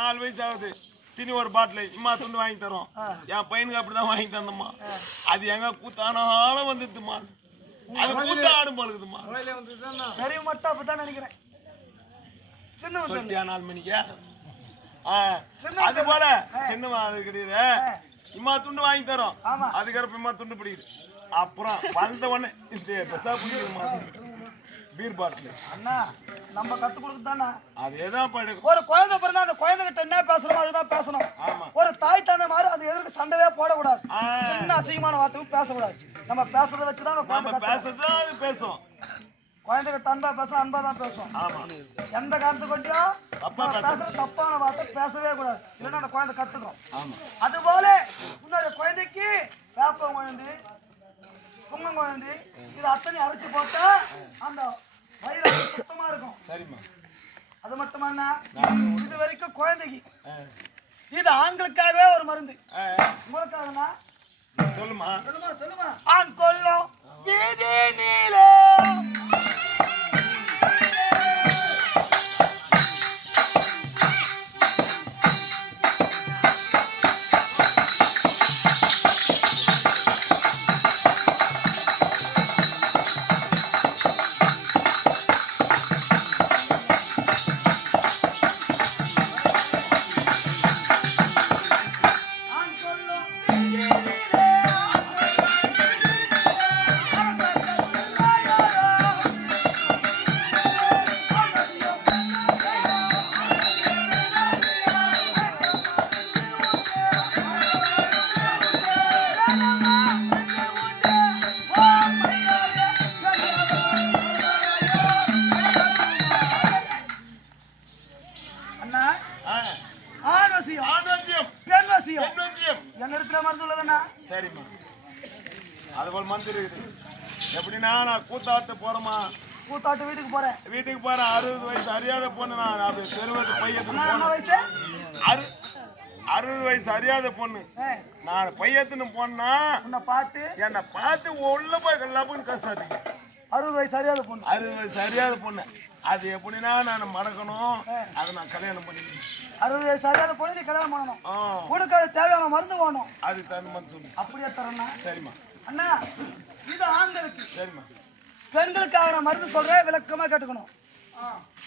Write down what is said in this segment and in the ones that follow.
நாலு வயசு ஆகுது. தினி ஒரு பாட்டில் இம்மா துண்டு வாங்கி தரோம். என் பையனுக்கு அப்படிதான் வாங்கி தந்தம்மா. அது எங்க கூத்தானாலும் வந்துடுதுமா அது கூத்த ஆடும் பழகுதுமா பெரிய மட்டும் அப்பதான் நினைக்கிறேன். சின்ன நாலு மணிக்கா? அது போல சின்னமா அது கிடையாது. இம்மா துண்டு வாங்கி தரோம். ஆமா. அதுக்கப்புறம் இம்மா துண்டு பிடிக்குது. அப்புறம் வந்த உடனே இந்த பெசா பிடிக்குதுமா பீர் பாட்டில் அண்ணா நம்ம கத்து கொடுக்குதாண்ணா அதே தான் ஒரு குழந்தை பிறந்தா அந்த குழந்தைகிட்ட என்ன பேசணுமோ அதுதான் பேசணும். ஒரு தாய் தந்தை மாதிரி அது எதிர்க்கு சண்டையே போடக்கூடாது. சின்ன அசிங்கமான வார்த்தையும் பேசக்கூடாது. நம்ம பேசுறத வச்சுதான் அந்த குழந்தை அது பேசும். குழந்தைகிட்ட அன்பா பேசணும் அன்பா தான் பேசும். எந்த காரணத்து கொண்டியும் பேசுற தப்பான வார்த்தை பேசவே கூடாது. இல்லைன்னா அந்த குழந்தை கத்துக்கும். ஆமா. அதுபோல உன்னோட குழந்தைக்கு வேப்பம் குழந்தை குங்கம் குழந்தை இது அத்தனை அரைச்சு போட்டா அந்த வயிறு சுத்தமா இருக்கும். சரிம்மா. அது மட்டுமண்ணா இது வரைக்கும் குழந்தைக்கு. இது ஆண்களுக்காகவே ஒரு மருந்து. ஆ, உங்களுக்காகனா சொல்லுமா சொல்லுமா சொல்லுமா. ஆண் கொல்லும் வீதி நீலே வசியம் பெண்வசியம் என்னிடத்துல மருந்து உள்ளதுண்ணா சரிம்மா. அது போல் மந்த் இருக்குது. எப்படின்னா நான் கூத்தாட்டு போறேம்மா. கூத்தாட்டு வீட்டுக்கு போறேன். வீட்டுக்கு போறேன். அறுபது வயசு அறியாத பொண்ணு நான். அப்படி என்ன போனேன். வயசு? அறு அறுபது வயசு அறியாத பொண்ணு. நான் பையத்துன்னு போனா உன்னை பார்த்து என்னை பார்த்து உள்ள போய் லப்புன்னு கசாதீங்க அறுபது வயசு அறியாத பொண்ணு. அறுபது வயசு அறியாத பொண்ணு. அது எப்படின்னா நான் மறக்கணும் அதை நான் கல்யாணம் பண்ணிக்கணும். அறுபது வயசு பொண்ணு நீ கல்யாணம் பண்ணணும். ஆ. உனக்கு அது தேவையான மருந்து வேணும். அதுக்கு தகுந்த மாதிரி சொல்லு. அப்படியே தரேண்ணா சரிம்மா. அண்ணா இது ஆண்களுக்கு. சரிம்மா. பெண்களுக்காக மருந்து சொல்றேன் விளக்கமா கேட்டுக்கணும்.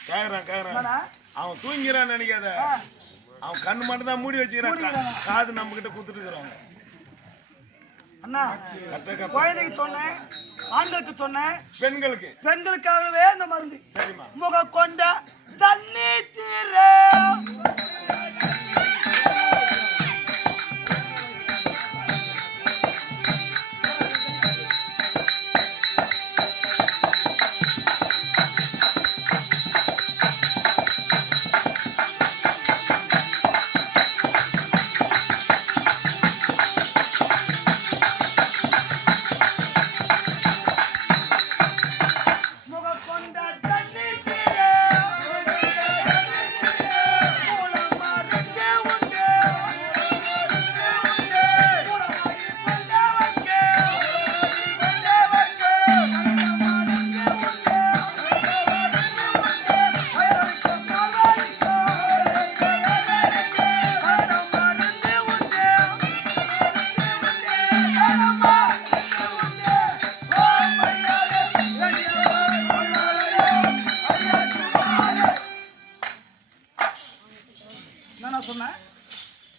கேக்குறேன் கேக்குறேன். அவன் தூங்கிறான்னு நினைக்காத. அவன் கண்ணு மட்டும் தான் மூடி வச்சுக்கிறான் காது நம்ம கிட்ட குத்துட்டு இருக்கிறாங்க. அண்ணா குழந்தைக்கு சொன்னேன் ஆண்களுக்கு சொன்னேன். பெண்களுக்கு. பெண்களுக்காகவே இந்த மருந்து. சரிம்மா. முக கொண்ட தண்ணி தீர முக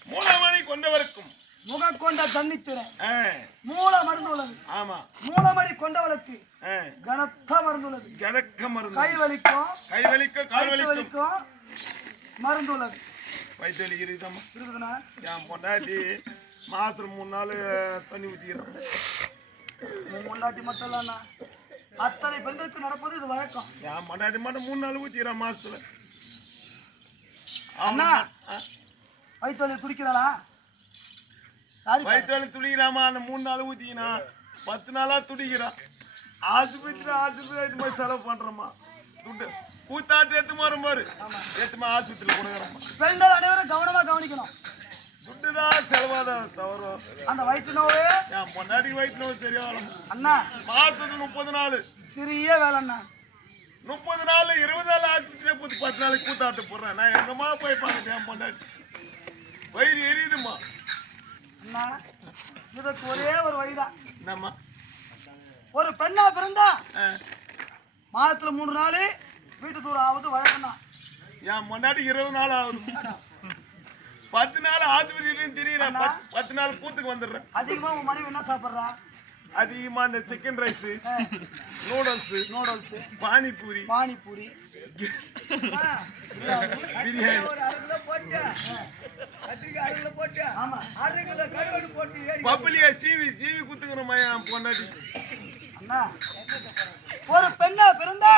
மூலமணி கொண்டவருக்கும். முக கொண்ட தன்னித்திறன். ஆ, மூல மருந்து உள்ளது ஆமா. மூலமடி கொண்டவளுக்கு கனத்த மருந்து உள்ளது கிடக்க மருந்து. கை வலிக்கும். கை வலிக்க கால் வலிக்கும். வலிக்கும். மருந்து உள்ளது வயிற்று வலிக்கிறதுதாம்மா இருக்குதுண்ணா என் பொண்டாட்டி மாத்திரம் மூணு நாள் தண்ணி ஊற்றிக்கிறோம் முன்னாடி மட்டும் இல்லைண்ணா. அத்தனை பெண்களுக்கு நடப்பது இது வழக்கம். என் பொண்டாட்டி மட்டும் மூணு நாள் ஊற்றிக்கிறேன் மாசத்துல. அண்ணா. வயிற்று வலி துடிக்கிறாளா வயிற்று வலி துடிக்கிறாமா? அந்த மூணு நாள் ஊற்றிக்கினா பத்து நாளா துடிக்கிறான் ஆஸ்பத்திரி ஆஸ்பத்திரி எடுத்து போய் செலவு பண்றோமா துட்டு. கூத்தாட்டு எடுத்து வரும் பாரு. எடுத்து போய் ஆஸ்பத்திரியில் கொடுக்குறோமா பெண்கள் அனைவரும் கவனமா கவனிக்கணும். துட்டு தான் செலவாத தவறு. அந்த வயிற்று நோவே? என் பொண்டாட்டி வயிற்று நோய் சரியா வரும் அண்ணா. மாசத்துக்கு முப்பது நாள். சிறிய வேலைண்ணா முப்பது நாள் இருபது நாள் ஆஸ்பத்திரியில போட்டு பத்து நாளைக்கு கூத்தாட்டு போடுறேன். நான் எங்கம்மா போய் பார்க்க என் பொண்டாட்டி? வயிறு எரியுதுமா அண்ணா இதுக்கு ஒரே ஒரு வழிதான். என்னம்மா? ஒரு பெண்ணா பிறந்தா மாதத்துல மூணு நாள் வீட்டு தூரம் ஆகுது வழக்கம் என் பொண்டாட்டி இருபது நாள் ஆகுது. பத்து நாள் ஆஸ்பத்திரியிலும் திரியிறேன். பத்து- பத்து நாள் கூத்துக்கு வந்துடுறேன். அதிகமா உன் மனைவி என்ன சாப்பிட்றா? அதிகமா இந்த chicken rice noodles noodles panipuri. Panipuri. பப்புலியா சீவி சீவி குத்துக்கிறோமா என் பொண்டாட்டி. அண்ணா ஒரு பெண்ணா பிறந்தா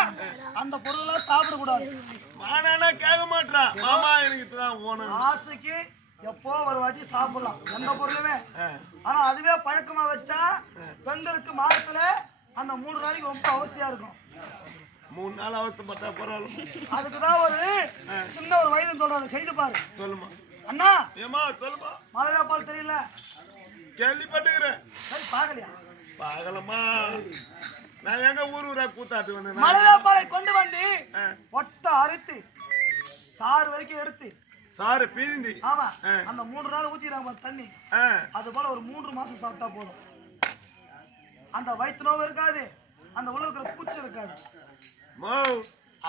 அந்த பொருளெல்லாம் சாப்பிடக்கூடாது மானானா கேட்க மாட்டான் மாமா எனக்கு இதுதான் ஓணும். ஆசைக்கு எப்போ ஒரு வாட்டி சாப்பிடலாம். எந்த பொருளுமே. ஆனா அதுவே பழக்கமா வச்சா பெண்களுக்கு மாதத்துல அந்த மூணு நாளைக்கு ரொம்ப அவஸ்தையா இருக்கும். மூணு நாள் அவஸ்தைப்பட்டா பரவாயில்ல. அதுக்கு தான் ஒரு சின்ன ஒரு வயது சொல்றாரு. செய்து பாரு. சொல்லுமா. அண்ணா! ஏமா சொல்லுமா. மலையா பால் தெரியல. கேள்விப்பட்டுக்கிறேன் சரி பார்க்கலையா? பாகலமா நான் எங்க ஊர் ஊரா கூத்தாட்டு வந்தேன் மலையா பாலை கொண்டு வந்து. ஒட்ட அறுத்து சாறு வரைக்கும் எடுத்து. சாரு பிரிந்தி ஆமா. அந்த மூணு நாள் ஊத்திடுறாங்க தண்ணி. அது போல ஒரு மூன்று மாசம் சாப்பிட்டா போதும். அந்த வயிற்று நோவு இருக்காது. அந்த உள்ள இருக்கிற பூச்சி இருக்காது.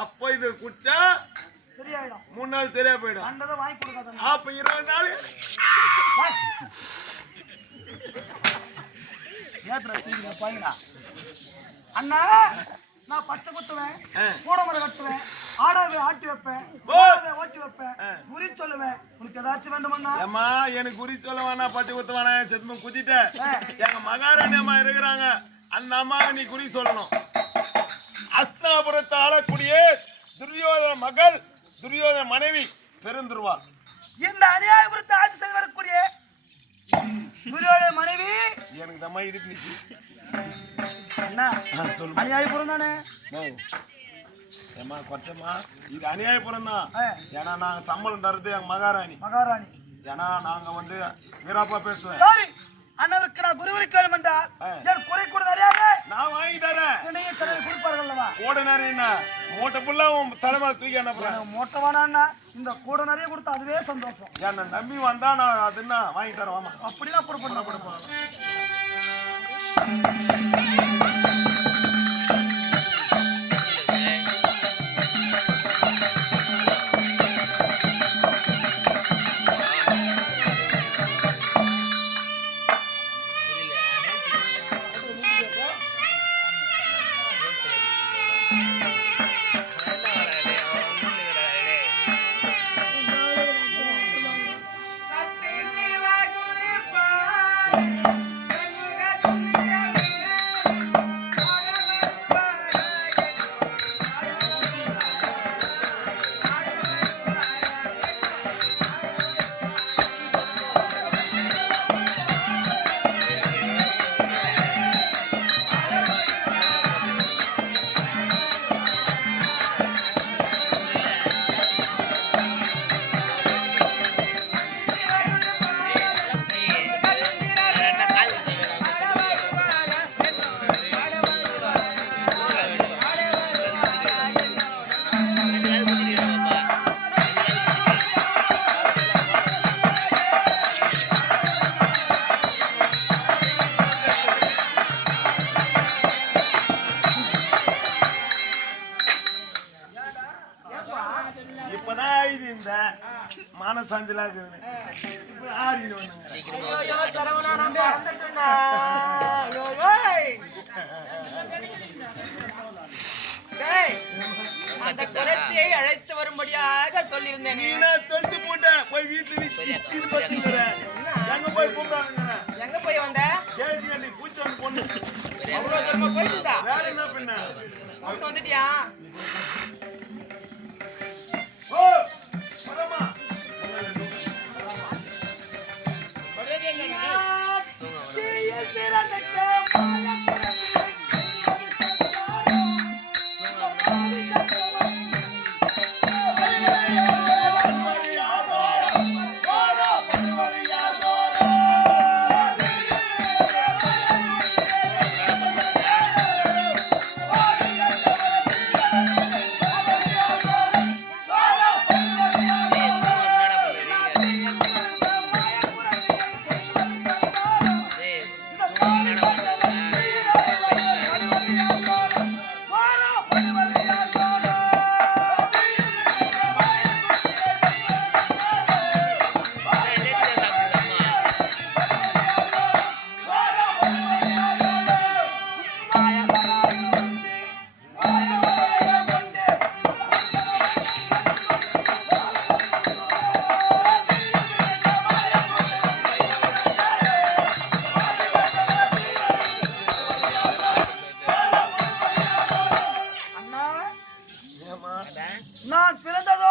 அப்போ இது குடிச்சா சரியாயிடும். மூணு நாள் சரியா போயிடும். கண்டதை வாங்கி கொடுக்காத அப்ப இருபது நாள். ஏத்துறா சீக்கிரம் பாருங்கடா அண்ணா நான் பச்சை குத்துவேன். கூட மரம் கட்டுவேன் ஆடாவை ஆட்டி வைப்பேன் ஓட்டி வைப்பேன் குறி சொல்லுவேன். உனக்கு ஏதாச்சும் வேண்டுமண்ணா ஏம்மா எனக்கு குறி சொல்ல வேணாம் பச்சை குத்த வேணாம் செத்தும குத்திட்டேன். எங்க மகாராணி அம்மா இருக்கிறாங்க. அந்த அம்மாவை நீ குறி சொல்லணும். அஸ்தாபுரத்தை ஆளக்கூடிய துரியோதன மகள் துரியோதன மனைவி பெருந்துருவா இந்த அநியாயபுரத்தை ஆட்சி செய்து வரக்கூடிய குருவோட மனைவி? எனக்கு தம்மா இடுப்பு நிச்சு அண்ணா சொல்லு அநியாயபுரம் தானே? ஏம்மா கொச்சம்மா இது அநியாயபுரம் தான். ஏன்னா நாங்க சம்பளம் தர்றது எங்க மகாராணி. மகாராணி. ஏன்னா நாங்க வந்து வீராப்பா பேசுவேன். சாரி அண்ணவருக்கு நான் குருவருக்கு வேணும் என்றால். என் குறை கூட நிறையாவே நான் வாங்கி தரேன் என்னைய சிலர் கூட நிறைய மூட்டை புல்லா உன் தலைமை தூக்கி அனுப்புறேன். எனக்கு மொட்டவானா இந்த கூட நிறைய கொடுத்தா அதுவே சந்தோஷம். என்னை நம்பி வந்தா நான் அது என்ன? வாங்கி தரேன் வாமா அப்படிதான் புறப்பட்டு அந்த குரத்தியை அழைத்து வரும்படியாக சொல்லியிருந்தேன் சொல்லிட்டு போட்ட போய் வீட்டுல எங்க போய் கூப்பிடாங்க எங்க போய் வந்த பூச்சோன்னு பொண்ணு? அவ்வளவு தூரமா வந்துட்டியா?